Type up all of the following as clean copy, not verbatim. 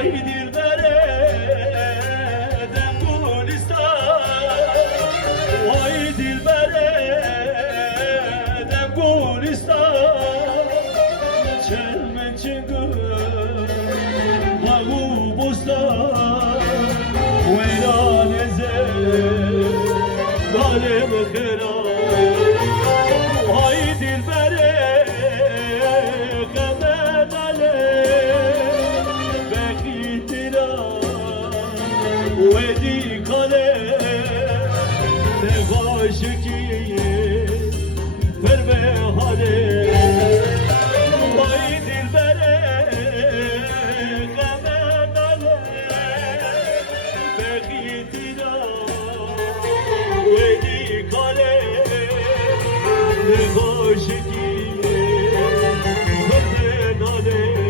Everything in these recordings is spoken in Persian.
وای دل بره دم گلستان وای دل بره دم گلستان چلمن چنگل باغو بستان ویران زل ظالم خراب وای دل بره ودی کله نگاشکی پر به حاله وای دل بره غم ناله بخیتی را ودی کله نگاشکی پر به ناله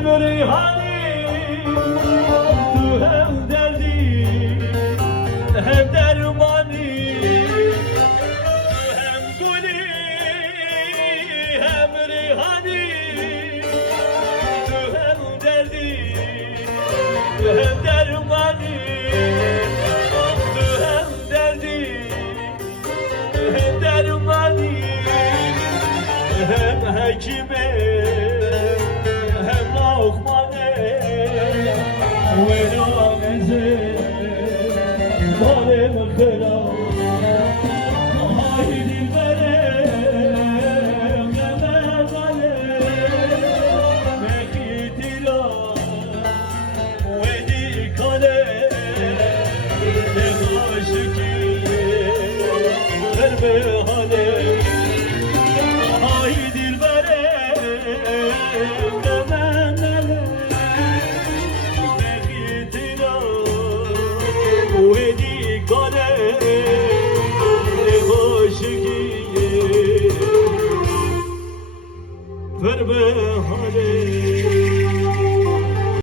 هم ریحانی تو هم دردی هم درمانی تو هم گلی هم ریحانی تو هم دردی هم درمانی تو هم دردی هم درمانی هم حکیمه ويران زين ظالم خلاص هاي دي البلد غلا ظالم مكيتي لا ودي كله نغاشكي قلبي هالي هاي دي البلد غلا ودی کاره نگاشگی پر به حاله